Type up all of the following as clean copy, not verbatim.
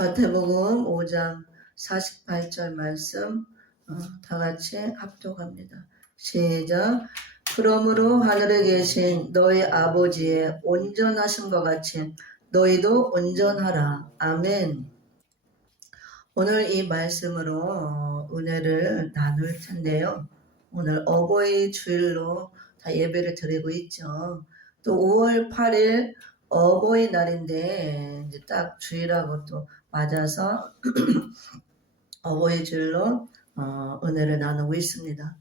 마태복음 5장 48절 말씀 다 같이 합독합니다. 시작. 그러므로 하늘에 계신 너희 아버지의 온전하신 것 같이 너희도 온전하라. 아멘. 오늘 이 말씀으로 은혜를 나눌 텐데요. 오늘 어버이 주일로 다 예배를 드리고 있죠. 또 5월 8일 어버이날인데 이제 딱 주일하고 또 맞아서 어버이 주일로 은혜를 나누고 있습니다.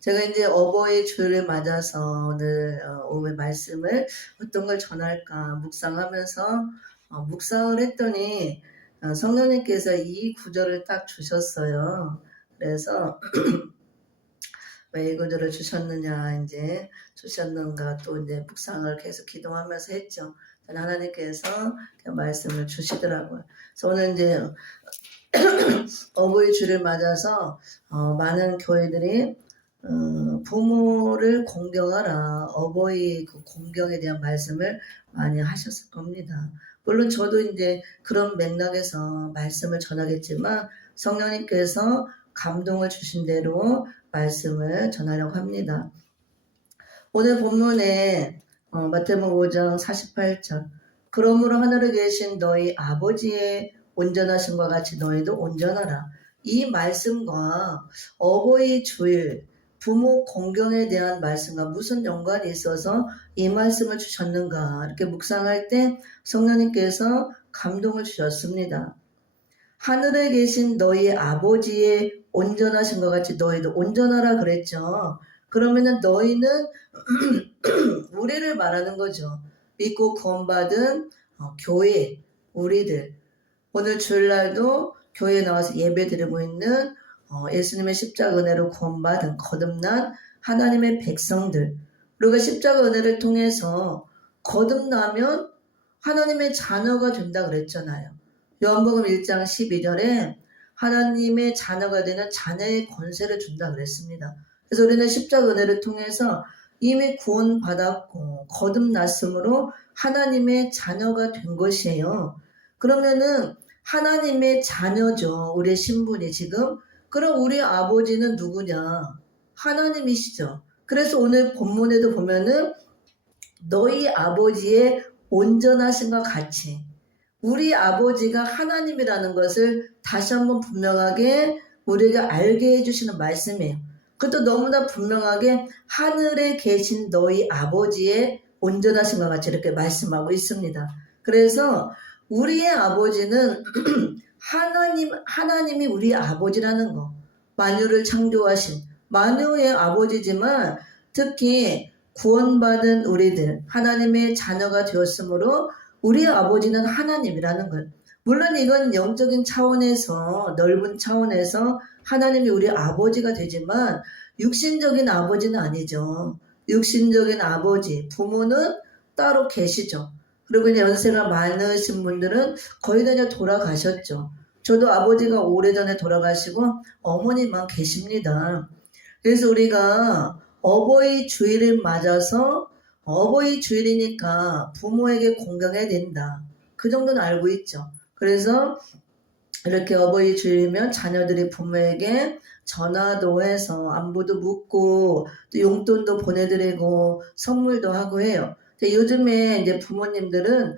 제가 이제 어버이 주일을 맞아서 오늘 오후의 말씀을 어떤 걸 전할까 묵상하면서 묵상을 했더니 성령님께서 이 구절을 딱 주셨어요. 그래서 왜 이 구절을 주셨느냐 이제 주셨는가 또 이제 묵상을 계속 기도하면서 했죠. 하나님께서 말씀을 주시더라고요. 그래서 오늘 이제 어버이 주를 맞아서 많은 교회들이 부모를 공경하라, 어버이 그 공경에 대한 말씀을 많이 하셨을 겁니다. 물론 저도 이제 그런 맥락에서 말씀을 전하겠지만 성령님께서 감동을 주신 대로 말씀을 전하려고 합니다. 오늘 본문에 마태복음 5장 48절 그러므로 하늘에 계신 너희 아버지의 온전하심과 같이 너희도 온전하라. 이 말씀과 어버이 주일 부모 공경에 대한 말씀과 무슨 연관이 있어서 이 말씀을 주셨는가 이렇게 묵상할 때 성령님께서 감동을 주셨습니다. 하늘에 계신 너희 아버지의 온전하신 것 같이 너희도 온전하라 그랬죠. 그러면은 너희는 우리를 말하는 거죠. 믿고 구원받은 교회, 우리들. 오늘 주일날도 교회에 나와서 예배 드리고 있는 예수님의 십자가 은혜로 구원받은 거듭난 하나님의 백성들. 우리가 십자가 은혜를 통해서 거듭나면 하나님의 자녀가 된다 그랬잖아요. 요한복음 1장 12절에 하나님의 자녀가 되는 자녀의 권세를 준다 그랬습니다. 그래서 우리는 십자가 은혜를 통해서 이미 구원받았고 거듭났으므로 하나님의 자녀가 된 것이에요. 그러면은 하나님의 자녀죠. 우리의 신분이 지금. 그럼 우리 아버지는 누구냐? 하나님이시죠. 그래서 오늘 본문에도 보면은 너희 아버지의 온전하신과 같이 우리 아버지가 하나님이라는 것을 다시 한번 분명하게 우리에게 알게 해주시는 말씀이에요. 그것도 너무나 분명하게 하늘에 계신 너희 아버지의 온전하신과 같이 이렇게 말씀하고 있습니다. 그래서 우리의 아버지는 하나님이 우리 아버지라는 거. 만유를 창조하신 만유의 아버지지만 특히 구원받은 우리들 하나님의 자녀가 되었으므로 우리 아버지는 하나님이라는 것. 물론 이건 영적인 차원에서 넓은 차원에서 하나님이 우리 아버지가 되지만 육신적인 아버지는 아니죠. 육신적인 아버지, 부모는 따로 계시죠. 그리고 이제 연세가 많으신 분들은 거의 다 돌아가셨죠. 저도 아버지가 오래전에 돌아가시고 어머니만 계십니다. 그래서 우리가 어버이 주일을 맞아서 어버이 주일이니까 부모에게 공경해야 된다. 그 정도는 알고 있죠. 그래서 이렇게 어버이 주일이면 자녀들이 부모에게 전화도 해서 안부도 묻고 또 용돈도 보내드리고 선물도 하고 해요. 근데 요즘에 이제 부모님들은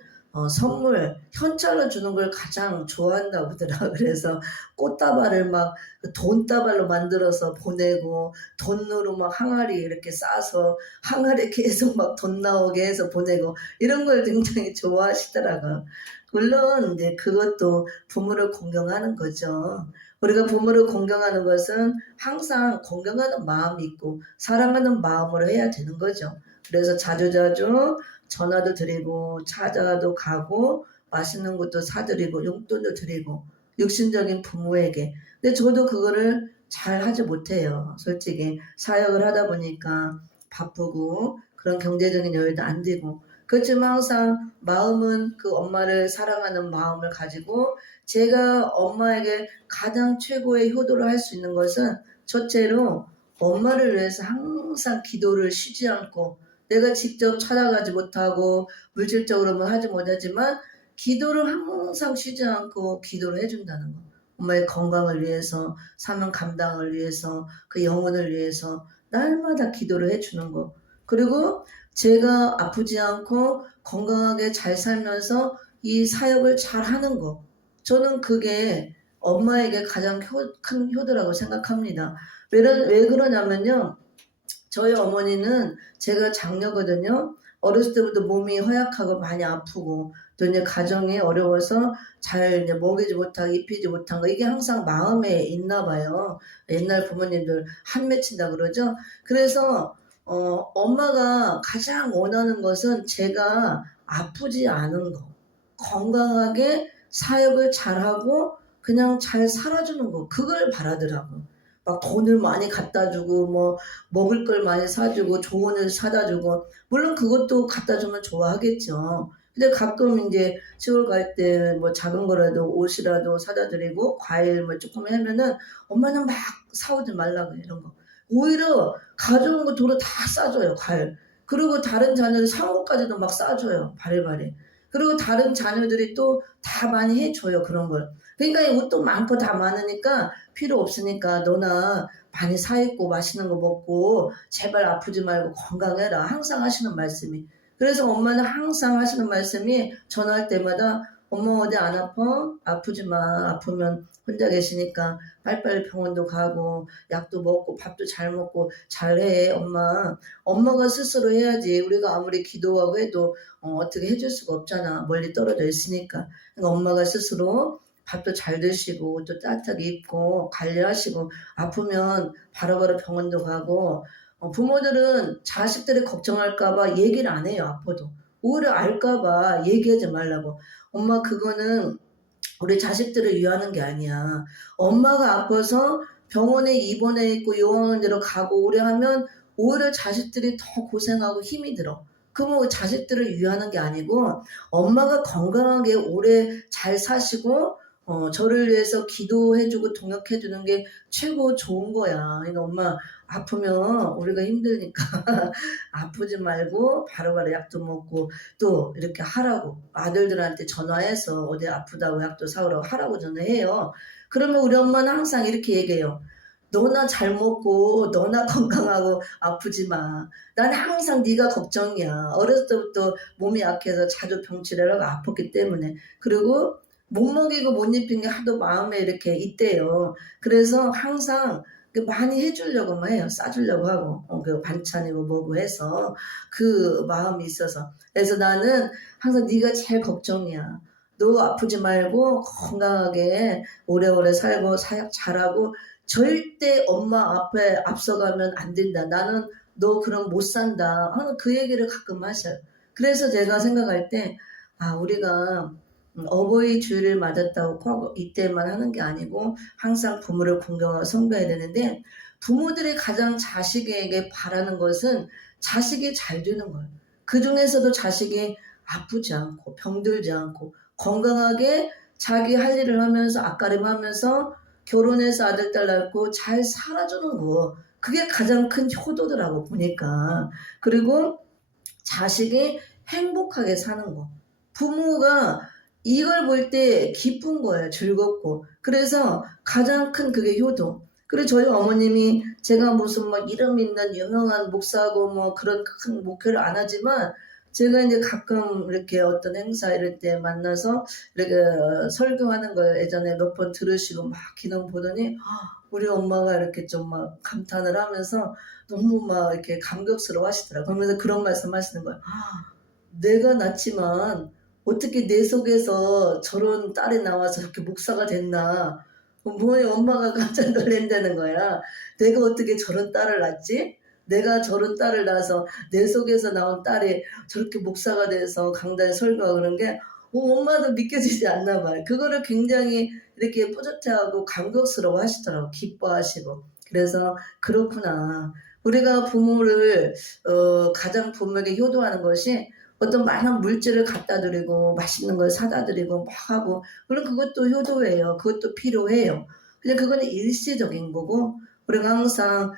선물 현찰로 주는 걸 가장 좋아한다고 하더라고요. 그래서 꽃다발을 막 돈다발로 만들어서 보내고 돈으로 막 항아리 이렇게 싸서 항아리 계속 막 돈 나오게 해서 보내고 이런 걸 굉장히 좋아하시더라고요. 물론 이제 그것도 부모를 공경하는 거죠. 우리가 부모를 공경하는 것은 항상 공경하는 마음이 있고 사랑하는 마음으로 해야 되는 거죠. 그래서 자주자주 전화도 드리고 찾아도 가고 맛있는 것도 사드리고 용돈도 드리고 육신적인 부모에게. 근데 저도 그거를 잘 하지 못해요. 솔직히 사역을 하다 보니까 바쁘고 그런 경제적인 여유도 안 되고 그렇지만 항상 마음은 그 엄마를 사랑하는 마음을 가지고 제가 엄마에게 가장 최고의 효도를 할 수 있는 것은 첫째로 엄마를 위해서 항상 기도를 쉬지 않고 내가 직접 찾아가지 못하고 물질적으로는 하지 못하지만 기도를 항상 쉬지 않고 기도를 해준다는 거. 엄마의 건강을 위해서, 사명 감당을 위해서, 그 영혼을 위해서 날마다 기도를 해주는 거. 그리고 제가 아프지 않고 건강하게 잘 살면서 이 사역을 잘 하는 거. 저는 그게 엄마에게 가장 큰 효도라고 생각합니다. 왜 그러냐면요. 저희 어머니는 제가 장녀거든요. 어렸을 때부터 몸이 허약하고 많이 아프고 또 이제 가정이 어려워서 잘 이제 먹이지 못하고 입히지 못한 거 이게 항상 마음에 있나 봐요. 옛날 부모님들 한 맺힌다 그러죠. 그래서 엄마가 가장 원하는 것은 제가 아프지 않은 거, 건강하게 사역을 잘하고 그냥 잘 살아주는 거 그걸 바라더라고. 막 돈을 많이 갖다 주고 뭐 먹을 걸 많이 사주고 좋은 옷 사다 주고 물론 그것도 갖다 주면 좋아하겠죠. 근데 가끔 이제 시골 갈 때 뭐 작은 거라도 옷이라도 사다 드리고 과일 뭐 조금 하면은 엄마는 막 사오지 말라고 해, 이런 거. 오히려 가져온 거 도로 다 싸줘요, 과일. 그리고 다른 자녀들 산 것까지도 막 싸줘요, 바리바리. 그리고 다른 자녀들이 또 다 많이 해줘요, 그런 걸. 그러니까 이 옷도 많고 다 많으니까 필요 없으니까 너나 많이 사 입고 맛있는 거 먹고 제발 아프지 말고 건강해라. 항상 하시는 말씀이. 그래서 엄마는 항상 하시는 말씀이 전화할 때마다 엄마 어디 안 아파? 아프지 마. 아프면 혼자 계시니까 빨리빨리 병원도 가고 약도 먹고 밥도 잘 먹고 잘해 엄마. 엄마가 스스로 해야지. 우리가 아무리 기도하고 해도 어떻게 해줄 수가 없잖아. 멀리 떨어져 있으니까. 그러니까 엄마가 스스로 밥도 잘 드시고 또 따뜻하게 입고 관리하시고 아프면 바로바로 병원도 가고 부모들은 자식들이 걱정할까봐 얘기를 안 해요. 아파도 오히려 알까봐 얘기하지 말라고. 엄마 그거는 우리 자식들을 위하는 게 아니야. 엄마가 아파서 병원에 입원해 있고 요양원 대로 가고 오래 하면 오히려 자식들이 더 고생하고 힘이 들어. 그러면 자식들을 위하는 게 아니고 엄마가 건강하게 오래 잘 사시고 저를 위해서 기도해주고 동역해주는 게 최고 좋은 거야. 그러니까 엄마 아프면 우리가 힘드니까 아프지 말고 바로바로 약도 먹고 또 이렇게 하라고 아들들한테 전화해서 어디 아프다고 약도 사오라고 하라고 전화해요. 그러면 우리 엄마는 항상 이렇게 얘기해요. 너나 잘 먹고 너나 건강하고 아프지 마. 난 항상 네가 걱정이야. 어렸을 때부터 몸이 약해서 자주 병치레라고 아팠기 때문에. 그리고 못 먹이고 못 입힌 게 하도 마음에 이렇게 있대요. 그래서 항상 많이 해주려고만 해요. 싸주려고 하고 그 반찬이고 뭐고 해서 그 마음이 있어서. 그래서 나는 항상 네가 제일 걱정이야. 너 아프지 말고 건강하게 오래오래 살고 사역 잘하고 절대 엄마 앞에 앞서가면 안 된다. 나는 너 그럼 못 산다. 하는 그 얘기를 가끔 하셔요. 그래서 제가 생각할 때 우리가 어버이 주일을 맞았다고 이때만 하는 게 아니고 항상 부모를 공경하고 섬겨야 되는데 부모들이 가장 자식에게 바라는 것은 자식이 잘 되는 거예요. 그 중에서도 자식이 아프지 않고 병들지 않고 건강하게 자기 할 일을 하면서 앞가림하면서 결혼해서 아들 딸 낳고 잘 살아주는 거 그게 가장 큰 효도더라고 보니까. 그리고 자식이 행복하게 사는 거 부모가 이걸 볼 때 기쁜 거예요. 즐겁고. 그래서 가장 큰 그게 효도. 그리고 저희 어머님이 제가 무슨 막 이름 있는 유명한 목사고 뭐 그런 큰 목회를 안 하지만 제가 이제 가끔 이렇게 어떤 행사 이럴 때 만나서 이렇게 설교하는 걸 예전에 몇 번 들으시고 막 기능 보더니 우리 엄마가 이렇게 좀 막 감탄을 하면서 너무 막 이렇게 감격스러워 하시더라고요. 그러면서 그런 말씀 하시는 거예요. 내가 낳지만 어떻게 내 속에서 저런 딸이 나와서 이렇게 목사가 됐나. 뭐에 엄마가 깜짝 놀란다는 거야. 내가 어떻게 저런 딸을 낳지? 내가 저런 딸을 낳아서 내 속에서 나온 딸이 저렇게 목사가 돼서 강단에 설교하고 그런 게 엄마도 믿겨지지 않나 봐요. 그거를 굉장히 이렇게 뿌듯해하고 감격스러워 하시더라고. 기뻐하시고. 그래서 그렇구나. 우리가 부모를 가장 부모에게 효도하는 것이 어떤 많은 물질을 갖다 드리고 맛있는 걸 사다 드리고 막 하고 물론 그것도 효도예요. 그것도 필요해요. 근데 그거는 일시적인 거고 우리가 항상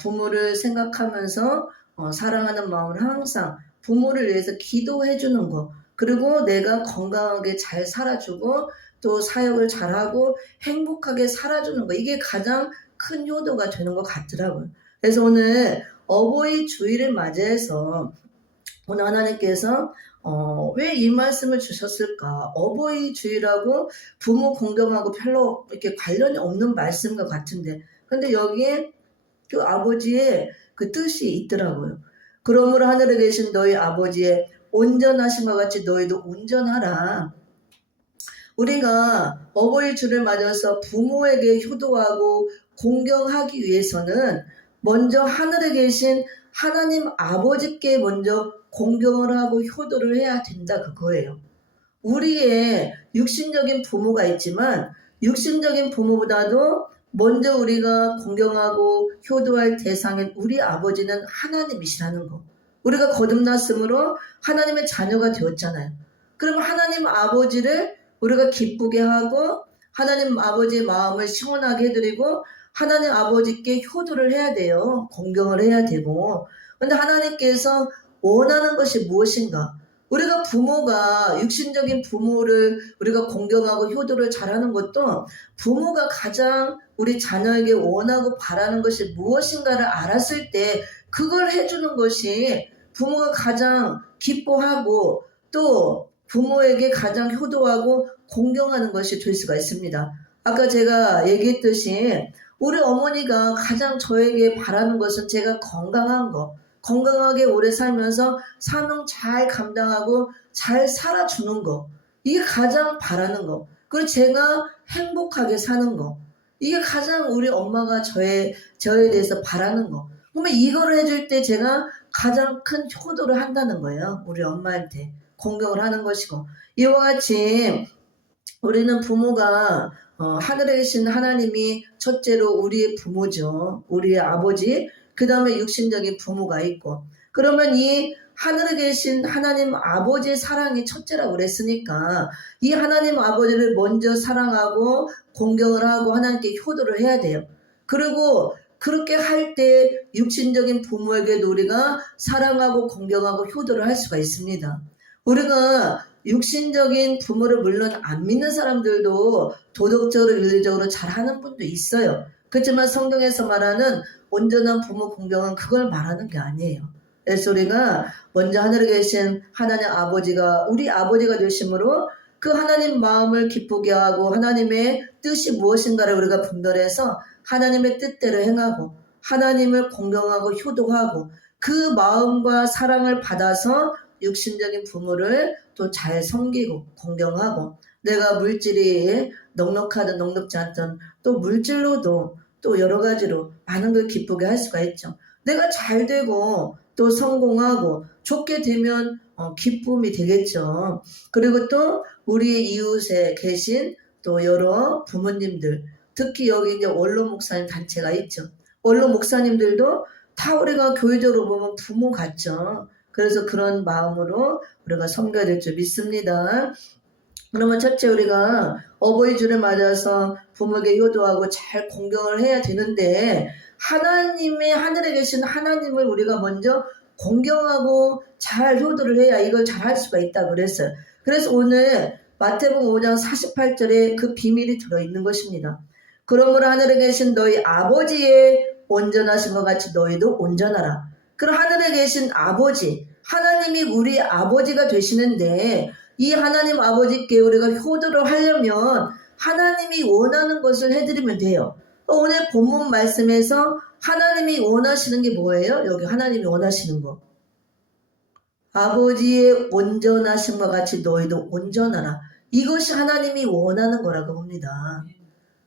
부모를 생각하면서 사랑하는 마음을 항상 부모를 위해서 기도해 주는 거 그리고 내가 건강하게 잘 살아주고 또 사역을 잘하고 행복하게 살아주는 거, 이게 가장 큰 효도가 되는 것 같더라고요. 그래서 오늘 어버이 주일을 맞이해서 오늘 하나님께서 왜 이 말씀을 주셨을까? 어버이 주일하고 부모 공경하고 별로 이렇게 관련이 없는 말씀과 같은데, 근데 여기에 그 아버지의 그 뜻이 있더라고요. 그러므로 하늘에 계신 너희 아버지의 온전하심과 같이 너희도 온전하라. 우리가 어버이 주를 맞아서 부모에게 효도하고 공경하기 위해서는 먼저 하늘에 계신 하나님 아버지께 먼저 공경을 하고 효도를 해야 된다, 그거예요. 우리의 육신적인 부모가 있지만 육신적인 부모보다도 먼저 우리가 공경하고 효도할 대상인 우리 아버지는 하나님이시라는 거. 우리가 거듭났으므로 하나님의 자녀가 되었잖아요. 그럼 하나님 아버지를 우리가 기쁘게 하고 하나님 아버지의 마음을 시원하게 해드리고 하나님 아버지께 효도를 해야 돼요. 공경을 해야 되고. 그런데 하나님께서 원하는 것이 무엇인가? 우리가 부모가 육신적인 부모를 우리가 공경하고 효도를 잘하는 것도 부모가 가장 우리 자녀에게 원하고 바라는 것이 무엇인가를 알았을 때 그걸 해주는 것이 부모가 가장 기뻐하고 또 부모에게 가장 효도하고 공경하는 것이 될 수가 있습니다. 아까 제가 얘기했듯이 우리 어머니가 가장 저에게 바라는 것은 제가 건강한 거, 건강하게 오래 살면서 사명 잘 감당하고 잘 살아주는 거, 이게 가장 바라는 거. 그리고 제가 행복하게 사는 거, 이게 가장 우리 엄마가 저에 대해서 바라는 거. 그러면 이거를 해줄 때 제가 가장 큰 효도를 한다는 거예요. 우리 엄마한테 공경을 하는 것이고. 이와 같이 우리는 부모가 하늘에 계신 하나님이 첫째로 우리의 부모죠. 우리의 아버지, 그 다음에 육신적인 부모가 있고, 그러면 이 하늘에 계신 하나님 아버지의 사랑이 첫째라고 그랬으니까 이 하나님 아버지를 먼저 사랑하고 공경을 하고 하나님께 효도를 해야 돼요. 그리고 그렇게 할 때 육신적인 부모에게도 우리가 사랑하고 공경하고 효도를 할 수가 있습니다. 우리가 육신적인 부모를 물론 안 믿는 사람들도 도덕적으로 윤리적으로 잘하는 분도 있어요. 그렇지만 성경에서 말하는 온전한 부모 공경은 그걸 말하는 게 아니에요. 그래서 우리가 먼저 하늘에 계신 하나님 아버지가 우리 아버지가 되심으로 그 하나님 마음을 기쁘게 하고 하나님의 뜻이 무엇인가를 우리가 분별해서 하나님의 뜻대로 행하고 하나님을 공경하고 효도하고 그 마음과 사랑을 받아서 육신적인 부모를 또 잘 섬기고 공경하고, 내가 물질이 넉넉하든 넉넉지 않든 또 물질로도 또 여러 가지로 많은 걸 기쁘게 할 수가 있죠. 내가 잘 되고 또 성공하고 좋게 되면 기쁨이 되겠죠. 그리고 또 우리 이웃에 계신 또 여러 부모님들, 특히 여기 이제 원로 목사님 단체가 있죠. 원로 목사님들도 다 우리가 교회적으로 보면 부모 같죠. 그래서 그런 마음으로 우리가 섬겨야 될 줄 믿습니다. 그러면 첫째, 우리가 어버이 주를 맞아서 부모에게 효도하고 잘 공경을 해야 되는데 하나님의 하늘에 계신 하나님을 우리가 먼저 공경하고 잘 효도를 해야 이걸 잘 할 수가 있다 그랬어요. 그래서 오늘 마태복음 5장 48절에 그 비밀이 들어있는 것입니다. 그러므로 하늘에 계신 너희 아버지의 온전하신 것 같이 너희도 온전하라. 그럼 하늘에 계신 아버지, 하나님이 우리 아버지가 되시는데 이 하나님 아버지께 우리가 효도를 하려면 하나님이 원하는 것을 해드리면 돼요. 오늘 본문 말씀에서 하나님이 원하시는 게 뭐예요? 여기 하나님이 원하시는 거. 아버지의 온전하심과 같이 너희도 온전하라. 이것이 하나님이 원하는 거라고 봅니다.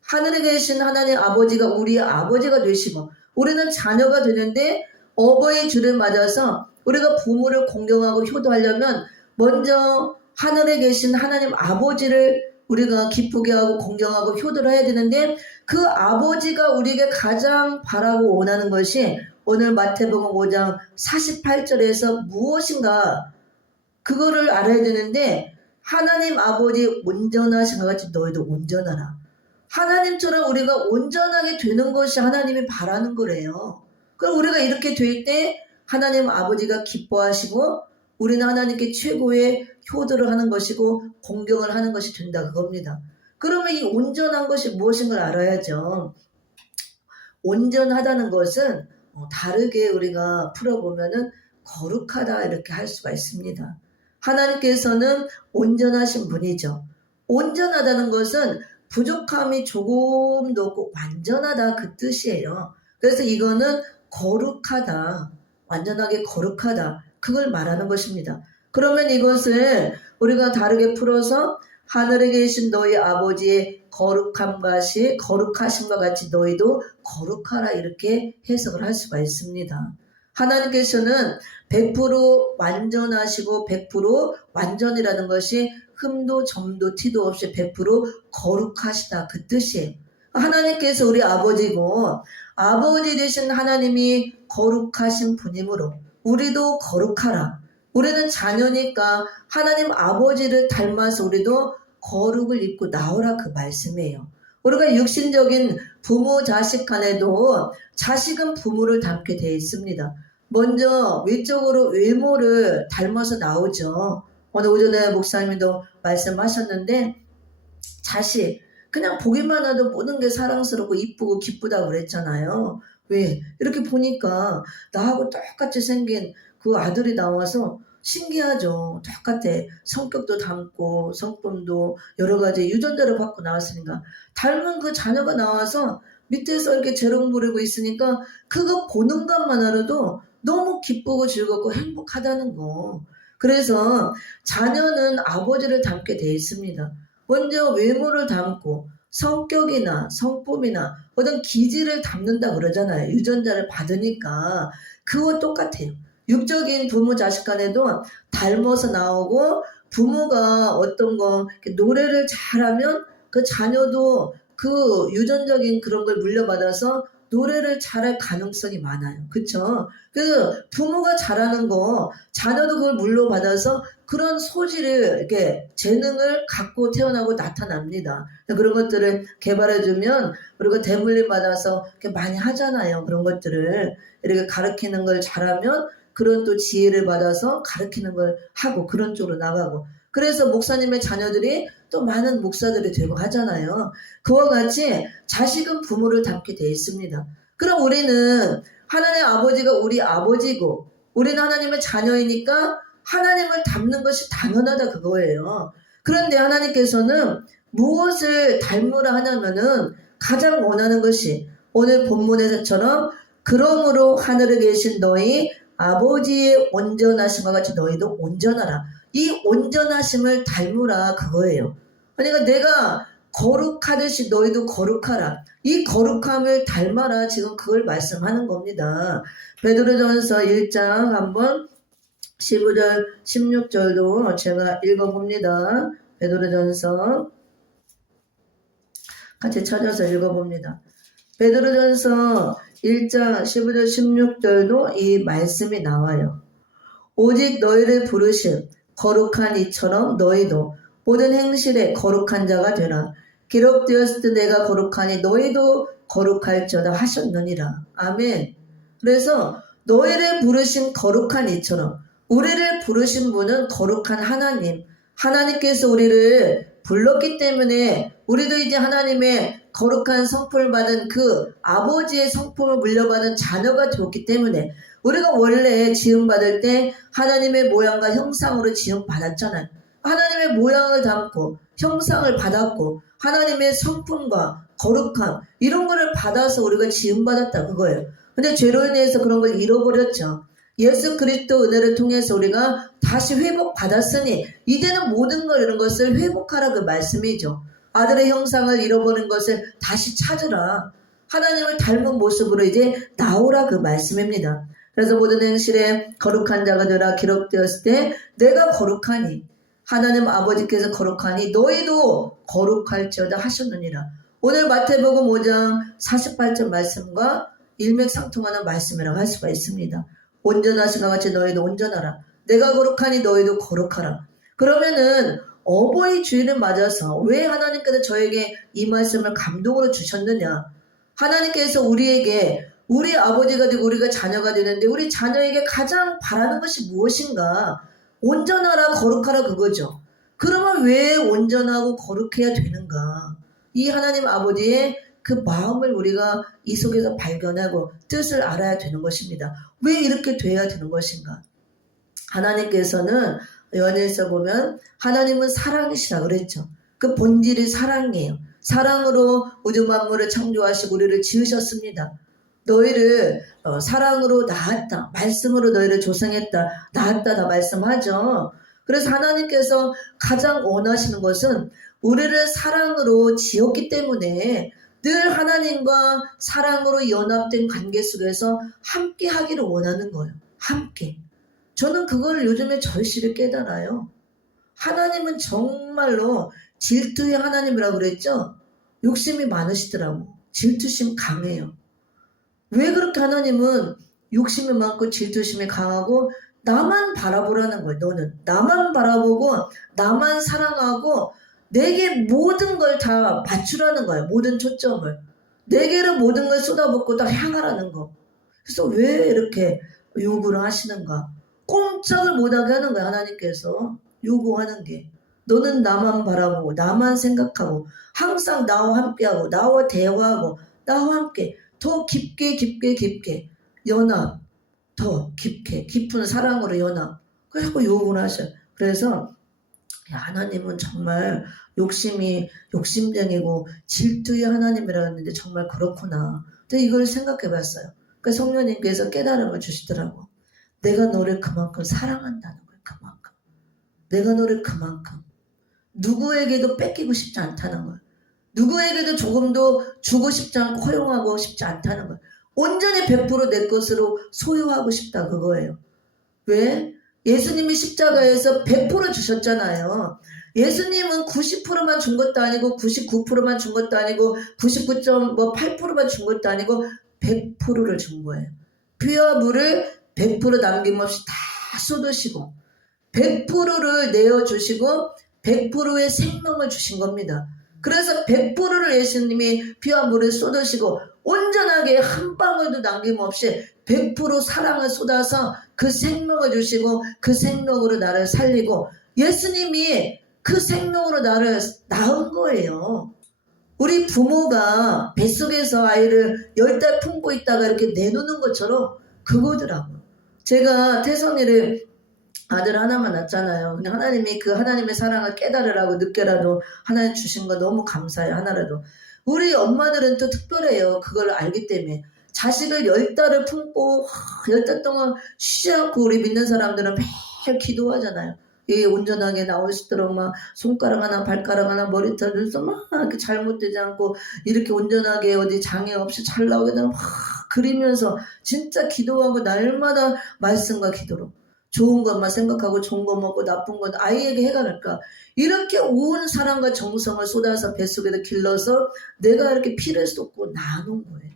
하늘에 계신 하나님 아버지가 우리 아버지가 되시고 우리는 자녀가 되는데 어버이 주를 맞아서 우리가 부모를 공경하고 효도하려면 먼저 하늘에 계신 하나님 아버지를 우리가 기쁘게 하고 공경하고 효도를 해야 되는데 그 아버지가 우리에게 가장 바라고 원하는 것이 오늘 마태복음 5장 48절에서 무엇인가 그거를 알아야 되는데 하나님 아버지 온전하신 것 같이 너희도 온전하라. 하나님처럼 우리가 온전하게 되는 것이 하나님이 바라는 거래요. 그럼 우리가 이렇게 될 때 하나님 아버지가 기뻐하시고 우리는 하나님께 최고의 효도를 하는 것이고 공경을 하는 것이 된다 그겁니다. 그러면 이 온전한 것이 무엇인 걸 알아야죠. 온전하다는 것은 다르게 우리가 풀어보면은 거룩하다 이렇게 할 수가 있습니다. 하나님께서는 온전하신 분이죠. 온전하다는 것은 부족함이 조금도 없고 완전하다 그 뜻이에요. 그래서 이거는 거룩하다, 완전하게 거룩하다 그걸 말하는 것입니다. 그러면 이것을 우리가 다르게 풀어서 하늘에 계신 너희 아버지의 거룩하심과 같이 너희도 거룩하라 이렇게 해석을 할 수가 있습니다. 하나님께서는 100% 완전하시고 100% 완전이라는 것이 흠도 점도 티도 없이 100% 거룩하시다 그 뜻이에요. 하나님께서 우리 아버지고 아버지 되신 하나님이 거룩하신 분이므로 우리도 거룩하라. 우리는 자녀니까 하나님 아버지를 닮아서 우리도 거룩을 입고 나오라 그 말씀이에요. 우리가 육신적인 부모 자식 간에도 자식은 부모를 닮게 되어 있습니다. 먼저 외적으로 외모를 닮아서 나오죠. 오늘 오전에 목사님도 말씀하셨는데 자식 그냥 보기만 해도 모든 게 사랑스럽고 이쁘고 기쁘다고 그랬잖아요. 왜? 이렇게 보니까 나하고 똑같이 생긴 그 아들이 나와서 신기하죠. 똑같아. 성격도 닮고 성품도 여러 가지 유전자를 받고 나왔으니까 닮은 그 자녀가 나와서 밑에서 이렇게 재롱 부리고 있으니까 그거 보는 것만으로도 너무 기쁘고 즐겁고 행복하다는 거. 그래서 자녀는 아버지를 닮게 돼 있습니다. 먼저 외모를 닮고 성격이나 성품이나 어떤 기질을 닮는다 그러잖아요. 유전자를 받으니까 그거 똑같아요. 육적인 부모 자식 간에도 닮아서 나오고 부모가 어떤 거 노래를 잘하면 그 자녀도 그 유전적인 그런 걸 물려받아서 노래를 잘할 가능성이 많아요. 그쵸? 그래서 부모가 잘하는 거 자녀도 그걸 물려받아서 그런 소질을 이렇게 재능을 갖고 태어나고 나타납니다. 그런 것들을 개발해주면 우리가 대물림 받아서 이렇게 많이 하잖아요. 그런 것들을 이렇게 가르치는 걸 잘하면 그런 또 지혜를 받아서 가르치는 걸 하고 그런 쪽으로 나가고 그래서 목사님의 자녀들이 또 많은 목사들이 되고 하잖아요. 그와 같이 자식은 부모를 닮게 돼 있습니다. 그럼 우리는 하나님 아버지가 우리 아버지고 우리는 하나님의 자녀이니까 하나님을 닮는 것이 당연하다 그거예요. 그런데 하나님께서는 무엇을 닮으라 하냐면은 가장 원하는 것이 오늘 본문에서처럼 그러므로 하늘에 계신 너희 아버지의 온전하심과 같이 너희도 온전하라. 이 온전하심을 닮으라 그거예요. 그러니까 내가 거룩하듯이 너희도 거룩하라. 이 거룩함을 닮아라. 지금 그걸 말씀하는 겁니다. 베드로전서 1장 한번 15절 16절도 제가 읽어봅니다. 베드로전서 같이 찾아서 읽어봅니다. 베드로전서 1장 15절 16절도 이 말씀이 나와요. 오직 너희를 부르신 거룩한 이처럼 너희도 모든 행실에 거룩한 자가 되라. 기록되었을 때 내가 거룩하니 너희도 거룩할지어다 하셨느니라. 아멘. 그래서 너희를 부르신 거룩한 이처럼 우리를 부르신 분은 거룩한 하나님. 하나님께서 우리를 불렀기 때문에 우리도 이제 하나님의 거룩한 성품을 받은 그 아버지의 성품을 물려받은 자녀가 되었기 때문에 우리가 원래 지음받을 때 하나님의 모양과 형상으로 지음받았잖아요. 하나님의 모양을 담고 형상을 받았고 하나님의 성품과 거룩함 이런 거를 받아서 우리가 지음받았다 그거예요. 근데 죄로 인해서 그런 걸 잃어버렸죠. 예수 그리스도 은혜를 통해서 우리가 다시 회복받았으니 이제는 모든 걸 이런 것을 회복하라 그 말씀이죠. 아들의 형상을 잃어버린 것을 다시 찾으라. 하나님을 닮은 모습으로 이제 나오라 그 말씀입니다. 그래서 모든 행실에 거룩한 자가 되라 기록되었을 때 내가 거룩하니 하나님 아버지께서 거룩하니 너희도 거룩할지어다 하셨느니라. 오늘 마태복음 5장 48절 말씀과 일맥상통하는 말씀이라고 할 수가 있습니다. 온전하시나 같이 너희도 온전하라. 내가 거룩하니 너희도 거룩하라. 그러면은 어버이 주일을 맞아서 왜 하나님께서 저에게 이 말씀을 감동으로 주셨느냐. 하나님께서 우리에게 우리 아버지가 되고 우리가 자녀가 되는데 우리 자녀에게 가장 바라는 것이 무엇인가. 온전하라 거룩하라 그거죠. 그러면 왜 온전하고 거룩해야 되는가? 이 하나님 아버지의 그 마음을 우리가 이 속에서 발견하고 뜻을 알아야 되는 것입니다. 왜 이렇게 돼야 되는 것인가? 하나님께서는 요한일서 보면 하나님은 사랑이시라 그랬죠. 그 본질이 사랑이에요. 사랑으로 우주 만물을 창조하시고 우리를 지으셨습니다. 너희를 사랑으로 낳았다. 말씀으로 너희를 조성했다. 낳았다 다 말씀하죠. 그래서 하나님께서 가장 원하시는 것은 우리를 사랑으로 지었기 때문에 늘 하나님과 사랑으로 연합된 관계 속에서 함께 하기를 원하는 거예요. 함께. 저는 그걸 요즘에 절실히 깨달아요. 하나님은 정말로 질투의 하나님이라고 그랬죠? 욕심이 많으시더라고. 질투심 강해요. 왜 그렇게 하나님은 욕심이 많고 질투심이 강하고 나만 바라보라는 거예요. 너는 나만 바라보고 나만 사랑하고 내게 모든 걸 다 맞추라는 거예요. 모든 초점을. 내게로 모든 걸 쏟아붓고 다 향하라는 거. 그래서 왜 이렇게 요구를 하시는가? 꼼짝을 못하게 하는 거야. 하나님께서 요구하는 게. 너는 나만 바라보고 나만 생각하고 항상 나와 함께하고 나와 대화하고 나와 함께 더 깊게 연합, 더 깊게 깊은 사랑으로 연합. 그래서 요구를 하셔요. 그래서 하나님은 정말 욕심쟁이고 질투의 하나님이라고 했는데 정말 그렇구나. 근데 이걸 생각해 봤어요. 그러니까 성령님께서 깨달음을 주시더라고. 내가 너를 그만큼 사랑한다는 거예요. 그만큼. 내가 너를 그만큼. 누구에게도 뺏기고 싶지 않다는 거예요. 누구에게도 조금도 주고 싶지 않고 허용하고 싶지 않다는 거예요. 온전히 100% 내 것으로 소유하고 싶다 그거예요. 왜? 예수님이 십자가에서 100% 주셨잖아요. 예수님은 90%만 준 것도 아니고 99%만 준 것도 아니고 99.8%만 준 것도 아니고 100%를 준 거예요. 피와 물을 100% 남김없이 다 쏟으시고 100%를 내어주시고 100%의 생명을 주신 겁니다. 그래서 100%를 예수님이 피와 물을 쏟으시고 온전하게 한 방울도 남김없이 100% 사랑을 쏟아서 그 생명을 주시고 그 생명으로 나를 살리고 예수님이 그 생명으로 나를 낳은 거예요. 우리 부모가 뱃속에서 아이를 10달 품고 있다가 이렇게 내놓는 것처럼 그거더라고요. 제가 태성이를 아들 하나만 낳았잖아요. 근데 하나님이 그 하나님의 사랑을 깨달으라고 늦게라도 하나님 주신 거 너무 감사해요. 하나라도. 우리 엄마들은 또 특별해요. 그걸 알기 때문에. 자식을 10달을 품고 10달 동안 쉬지 않고 우리 믿는 사람들은 매일 기도하잖아요. 이 온전하게 나올 수 있도록 막 손가락 하나 발가락 하나 머리털 눈썹 막 이렇게 잘못되지 않고 이렇게 온전하게 어디 장애 없이 잘 나오게 되면 막 그리면서 진짜 기도하고 날마다 말씀과 기도로 좋은 것만 생각하고 좋은 거 먹고 나쁜 건 아이에게 해가 될까 이렇게 온 사랑과 정성을 쏟아서 뱃속에다 길러서 내가 이렇게 피를 쏟고 낳아놓은 거예요.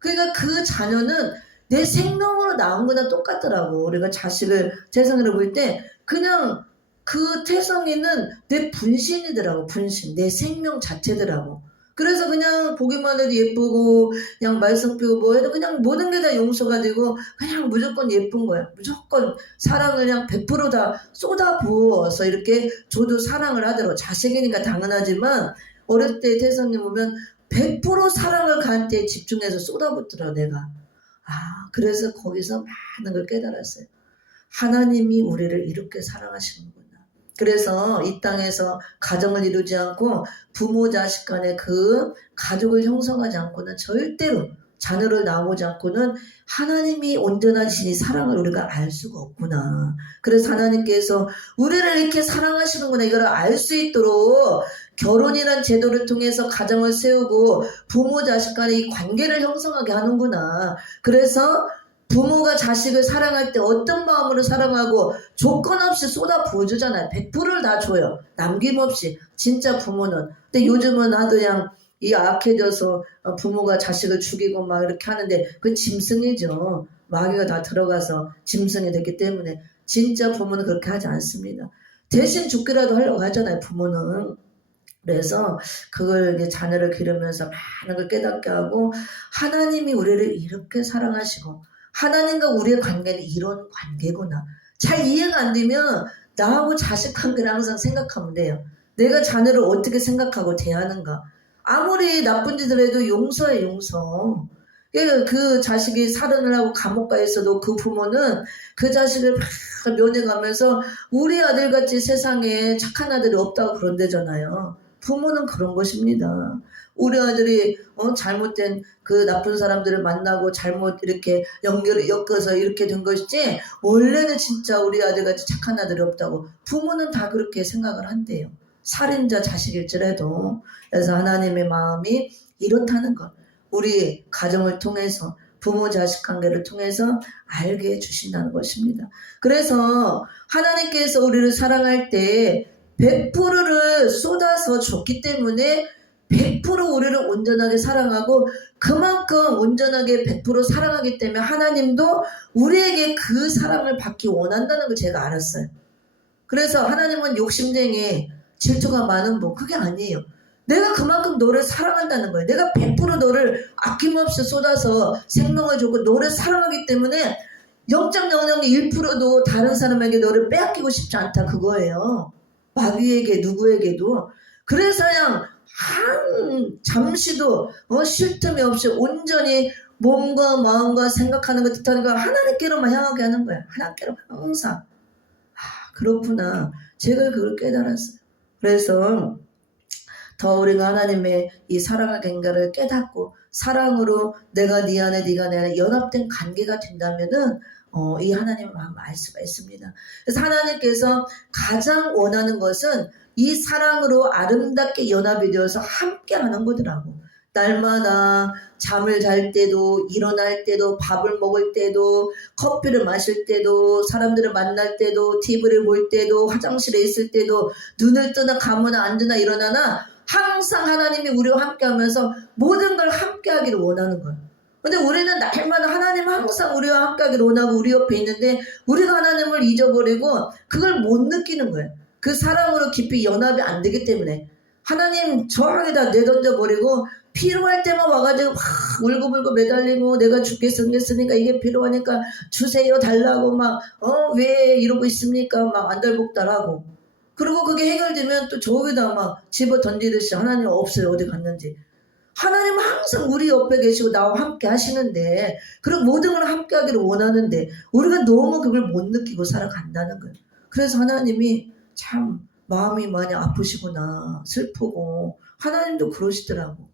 그러니까 그 자녀는 내 생명으로 낳은 거나 똑같더라고. 우리가 자식을 태성이를 볼 때 그냥 그 태성이는 내 분신이더라고. 분신. 내 생명 자체더라고. 그래서 그냥 보기만 해도 예쁘고 그냥 말썽 피우고 뭐 해도 그냥 모든 게 다 용서가 되고 그냥 무조건 예쁜 거야. 무조건 사랑을 그냥 100% 다 쏟아부어서 이렇게 저도 사랑을 하더라고. 자식이니까 당연하지만 어릴 때 태성이 보면 100% 사랑을 걔한테 집중해서 쏟아붓더라 내가. 그래서 거기서 많은 걸 깨달았어요. 하나님이 우리를 이렇게 사랑하시는구나. 그래서 이 땅에서 가정을 이루지 않고 부모 자식 간의 그 가족을 형성하지 않고는 절대로 자녀를 낳아오지 않고는 하나님이 온전하신 이 사랑을 우리가 알 수가 없구나. 그래서 하나님께서 우리를 이렇게 사랑하시는구나 이걸 알 수 있도록 결혼이란 제도를 통해서 가정을 세우고 부모 자식 간의 이 관계를 형성하게 하는구나. 그래서 부모가 자식을 사랑할 때 어떤 마음으로 사랑하고 조건 없이 쏟아 부어주잖아요. 100%를 다 줘요. 남김없이. 진짜 부모는. 근데 요즘은 아주 그냥 이 악해져서 부모가 자식을 죽이고 막 이렇게 하는데 그건 짐승이죠. 마귀가 다 들어가서 짐승이 됐기 때문에 진짜 부모는 그렇게 하지 않습니다. 대신 죽기라도 하려고 하잖아요. 부모는. 그래서 그걸 이제 자녀를 기르면서 많은 걸 깨닫게 하고 하나님이 우리를 이렇게 사랑하시고 하나님과 우리의 관계는 이런 관계구나. 잘 이해가 안 되면 나하고 자식 관계를 항상 생각하면 돼요. 내가 자녀를 어떻게 생각하고 대하는가. 아무리 나쁜 짓을 해도 용서해, 용서. 그 자식이 살인을 하고 감옥 가 있어도 그 부모는 그 자식을 막 면회가면서 우리 아들같이 세상에 착한 아들이 없다고 그런대잖아요. 부모는 그런 것입니다. 우리 아들이 잘못된 그 나쁜 사람들을 만나고 잘못 이렇게 연결을 엮어서 이렇게 된 것이지 원래는 진짜 우리 아들같이 착한 아들이 없다고 부모는 다 그렇게 생각을 한대요. 살인자 자식일지라도. 그래서 하나님의 마음이 이렇다는 것 우리 가정을 통해서 부모 자식 관계를 통해서 알게 해주신다는 것입니다. 그래서 하나님께서 우리를 사랑할 때 100%를 쏟아서 줬기 때문에 100% 우리를 온전하게 사랑하고 그만큼 온전하게 100% 사랑하기 때문에 하나님도 우리에게 그 사랑을 받기 원한다는 걸 제가 알았어요. 그래서 하나님은 욕심쟁이 질투가 많은 분 그게 아니에요. 내가 그만큼 너를 사랑한다는 거예요. 내가 100% 너를 아낌없이 쏟아서 생명을 주고 너를 사랑하기 때문에 0.001%도 다른 사람에게 너를 빼앗기고 싶지 않다 그거예요. 마귀에게 누구에게도. 그래서 그냥 한 잠시도 쉴 틈이 없이 온전히 몸과 마음과 생각하는 것 뜻하는 거 하나님께로만 향하게 하는 거야. 하나님께로 항상. 그렇구나. 제가 그걸 깨달았어요. 그래서 더 우리가 하나님의 이 사랑의 관계를 깨닫고 사랑으로 내가 네 안에 네가 내 안에 연합된 관계가 된다면은 이 하나님의 마음을 알 수가 있습니다. 그래서 하나님께서 가장 원하는 것은 이 사랑으로 아름답게 연합이 되어서 함께 하는 거더라고. 날마다 잠을 잘 때도 일어날 때도 밥을 먹을 때도 커피를 마실 때도 사람들을 만날 때도 TV를 볼 때도 화장실에 있을 때도 눈을 뜨나 감으나 앉으나 일어나나 항상 하나님이 우리와 함께 하면서 모든 걸 함께 하기를 원하는 거예요. 근데 우리는 날마다 하나님은 항상 우리와 함께 하기를 원하고 우리 옆에 있는데 우리가 하나님을 잊어버리고 그걸 못 느끼는 거예요. 그 사랑으로 깊이 연합이 안 되기 때문에 하나님 저항에다 내던져버리고 필요할 때만 와가지고 막 울고불고 매달리고 내가 죽게 생겼으니까 이게 필요하니까 주세요 달라고 막 왜 이러고 있습니까 막 안달복달하고 그리고 그게 해결되면 또 저기다 막 집어 던지듯이 하나님 없어요 어디 갔는지. 하나님은 항상 우리 옆에 계시고 나와 함께 하시는데 그리고 모든 걸 함께 하기를 원하는데 우리가 너무 그걸 못 느끼고 살아간다는 거예요. 그래서 하나님이 참 마음이 많이 아프시구나 슬프고 하나님도 그러시더라고.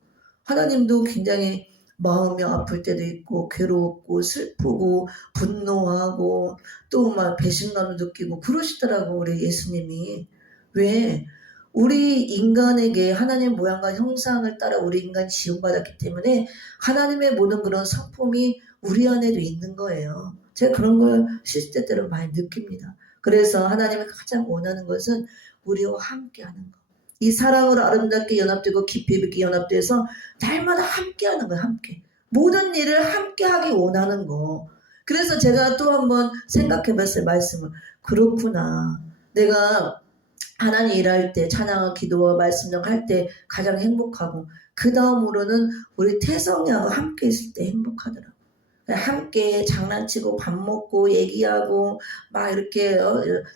하나님도 굉장히 마음이 아플 때도 있고 괴롭고 슬프고 분노하고 또 막 배신감을 느끼고 그러시더라고 우리 예수님이. 왜? 우리 인간에게 하나님 모양과 형상을 따라 우리 인간이 지음받았기 때문에 하나님의 모든 그런 성품이 우리 안에도 있는 거예요. 제가 그런 걸 시대때로 많이 느낍니다. 그래서 하나님이 가장 원하는 것은 우리와 함께 하는 것. 이 사랑으로 아름답게 연합되고 깊이 있게 연합돼서 날마다 함께 하는 거예요. 함께. 모든 일을 함께 하기 원하는 거. 그래서 제가 또 한번 생각해 봤어요. 말씀을. 그렇구나. 내가 하나님 일할 때 찬양과 기도와 말씀 할 때 가장 행복하고 그 다음으로는 우리 태성이하고 함께 있을 때 행복하더라고요. 함께 장난치고 밥 먹고 얘기하고 막 이렇게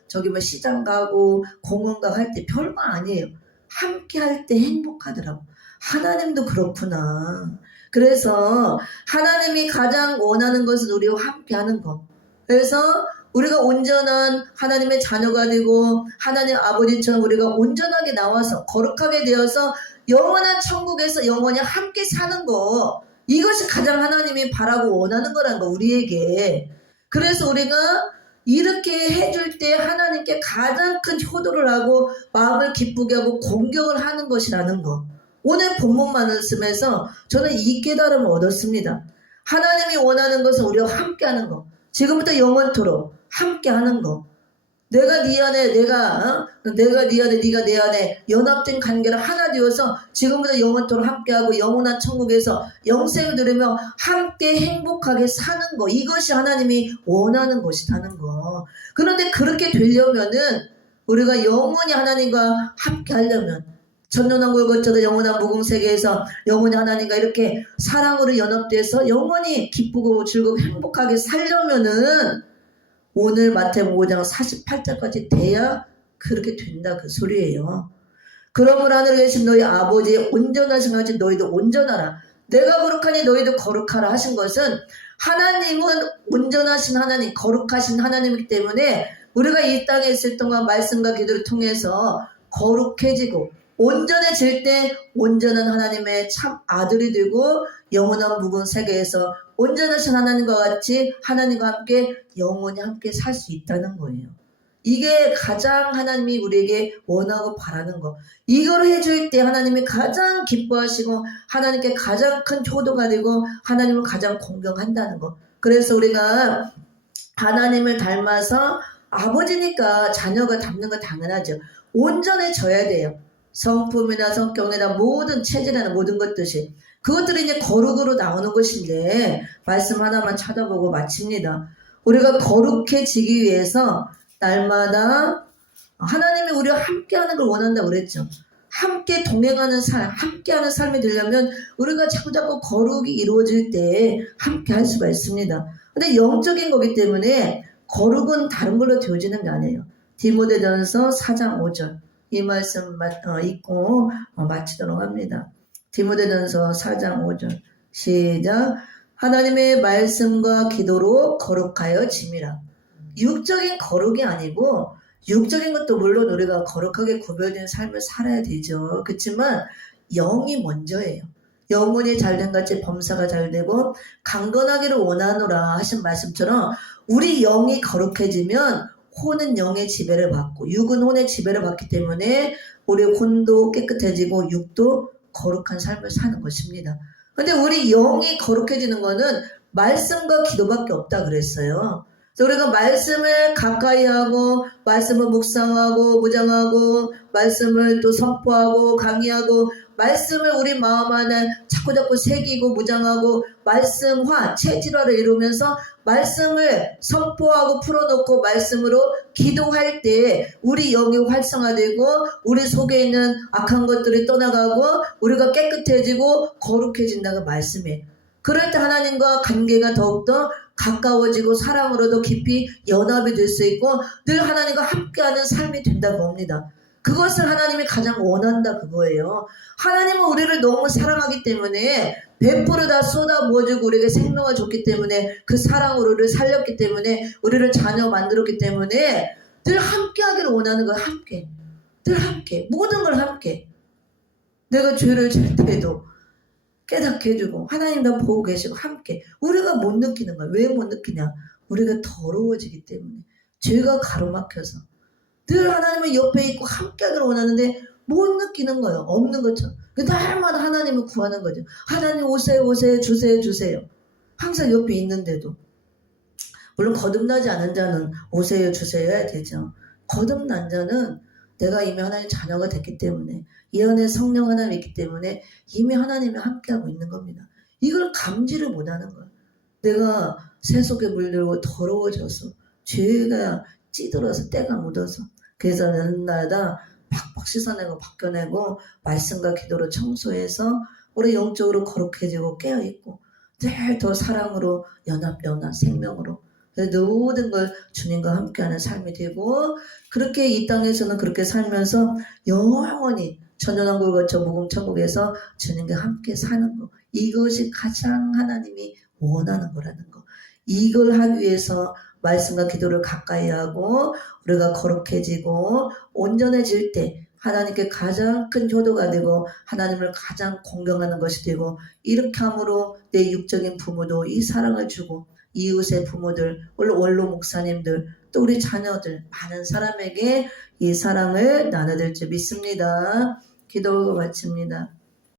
저기 뭐 시장 가고 공원 가고 할 때 별거 아니에요. 함께 할 때 행복하더라고. 하나님도 그렇구나. 그래서 하나님이 가장 원하는 것은 우리와 함께 하는 거. 그래서 우리가 온전한 하나님의 자녀가 되고 하나님 아버지처럼 우리가 온전하게 나와서 거룩하게 되어서 영원한 천국에서 영원히 함께 사는 거. 이것이 가장 하나님이 바라고 원하는 거란 거 우리에게. 그래서 우리가 이렇게 해줄 때 하나님께 가장 큰 효도를 하고 마음을 기쁘게 하고 공경을 하는 것이라는 거. 오늘 본문 말씀에서 저는 이 깨달음을 얻었습니다. 하나님이 원하는 것은 우리와 함께 하는 거. 지금부터 영원토록 함께 하는 거. 내가 네 안에 내가 네 안에 네가 내 안에 연합된 관계를 하나 되어서 지금부터 영원토록 함께하고 영원한 천국에서 영생을 누리며 함께 행복하게 사는 거. 이것이 하나님이 원하는 것이라는 거. 그런데 그렇게 되려면은 우리가 영원히 하나님과 함께 하려면 천년왕국을 거쳐서 영원한 무궁세계에서 영원히 하나님과 이렇게 사랑으로 연합돼서 영원히 기쁘고 즐겁고 행복하게 살려면은 오늘 마태복음 5장 48절까지 돼야 그렇게 된다 그 소리예요. 그러므로 하늘에 계신 너희 아버지의 온전하신 같이 너희도 온전하라. 내가 거룩하니 너희도 거룩하라 하신 것은 하나님은 온전하신 하나님, 거룩하신 하나님이기 때문에 우리가 이 땅에 있을 동안 말씀과 기도를 통해서 거룩해지고 온전해질 때 온전한 하나님의 참 아들이 되고 영원한 묵은 세계에서 온전하신 하나님과 같이 하나님과 함께 영원히 함께 살 수 있다는 거예요. 이게 가장 하나님이 우리에게 원하고 바라는 거. 이걸 해줄 때 하나님이 가장 기뻐하시고 하나님께 가장 큰 효도가 되고 하나님을 가장 공경한다는 거. 그래서 우리가 하나님을 닮아서 아버지니까 자녀가 닮는 건 당연하죠. 온전해져야 돼요. 성품이나 성격이나 모든 체질이나 모든 것들이. 그것들이 이제 거룩으로 나오는 것인데 말씀 하나만 쳐다보고 마칩니다. 우리가 거룩해지기 위해서 날마다 하나님이 우리와 함께하는 걸 원한다고 그랬죠. 함께 동행하는 삶, 함께하는 삶이 되려면 우리가 자꾸자꾸 거룩이 이루어질 때 함께 할 수가 있습니다. 근데 영적인 거기 때문에 거룩은 다른 걸로 되어지는 게 아니에요. 디모데전서 4장 5절 이 말씀 읽고 마치도록 합니다. 디모데전서 4장 5절 시작. 하나님의 말씀과 기도로 거룩하여 짐이라. 육적인 거룩이 아니고 육적인 것도 물론 우리가 거룩하게 구별된 삶을 살아야 되죠. 그렇지만 영이 먼저예요. 영혼이 잘된 같이 범사가 잘되고 강건하기를 원하노라 하신 말씀처럼 우리 영이 거룩해지면 혼은 영의 지배를 받고 육은 혼의 지배를 받기 때문에 우리 혼도 깨끗해지고 육도 거룩한 삶을 사는 것입니다. 근데 우리 영이 거룩해지는 거는 말씀과 기도밖에 없다 그랬어요. 그래서 우리가 말씀을 가까이 하고 말씀을 묵상하고 무장하고 말씀을 또 선포하고 강의하고 말씀을 우리 마음 안에 자꾸자꾸 새기고 무장하고 말씀화, 체질화를 이루면서 말씀을 선포하고 풀어놓고 말씀으로 기도할 때 우리 영이 활성화되고 우리 속에 있는 악한 것들이 떠나가고 우리가 깨끗해지고 거룩해진다는 말씀이에요. 그럴 때 하나님과 관계가 더욱더 가까워지고 사랑으로도 깊이 연합이 될 수 있고 늘 하나님과 함께하는 삶이 된다고 봅니다. 그것을 하나님이 가장 원한다 그거예요. 하나님은 우리를 너무 사랑하기 때문에 100% 다 쏟아부어주고 우리에게 생명을 줬기 때문에 그 사랑으로 우리를 살렸기 때문에 우리를 자녀 만들었기 때문에 늘 함께하기를 원하는 거예요. 함께. 늘 함께. 모든 걸 함께. 내가 죄를 질 때도 깨닫게 해주고 하나님 다 보고 계시고 함께. 우리가 못 느끼는 거야. 왜 못 느끼냐? 우리가 더러워지기 때문에. 죄가 가로막혀서. 늘 하나님은 옆에 있고 함께하기를 원하는데 못 느끼는 거예요. 없는 것처럼. 날마다 하나님을 구하는 거죠. 하나님 오세요 오세요 주세요 주세요. 항상 옆에 있는데도. 물론 거듭나지 않은 자는 오세요 주세요 해야 되죠. 거듭난 자는 내가 이미 하나님 자녀가 됐기 때문에 이 안에 성령 하나님이 있기 때문에 이미 하나님이 함께하고 있는 겁니다. 이걸 감지를 못하는 거예요. 내가 세속에 물들고 더러워져서 죄가 찌들어서 때가 묻어서 그래서 날마다 팍팍 씻어내고 벗겨내고 말씀과 기도로 청소해서 우리 영적으로 거룩해지고 깨어있고 늘 더 사랑으로 연합 생명으로 모든 걸 주님과 함께하는 삶이 되고 그렇게 이 땅에서는 그렇게 살면서 영원히 천년왕국을 거쳐 무궁천국에서 주님과 함께 사는 거 이것이 가장 하나님이 원하는 거라는 거. 이걸 하기 위해서 말씀과 기도를 가까이 하고 우리가 거룩해지고 온전해질 때 하나님께 가장 큰 효도가 되고 하나님을 가장 공경하는 것이 되고 이렇게 함으로 내 육적인 부모도 이 사랑을 주고 이웃의 부모들, 원로 목사님들, 또 우리 자녀들 많은 사람에게 이 사랑을 나눠줄 줄 믿습니다. 기도하고 마칩니다.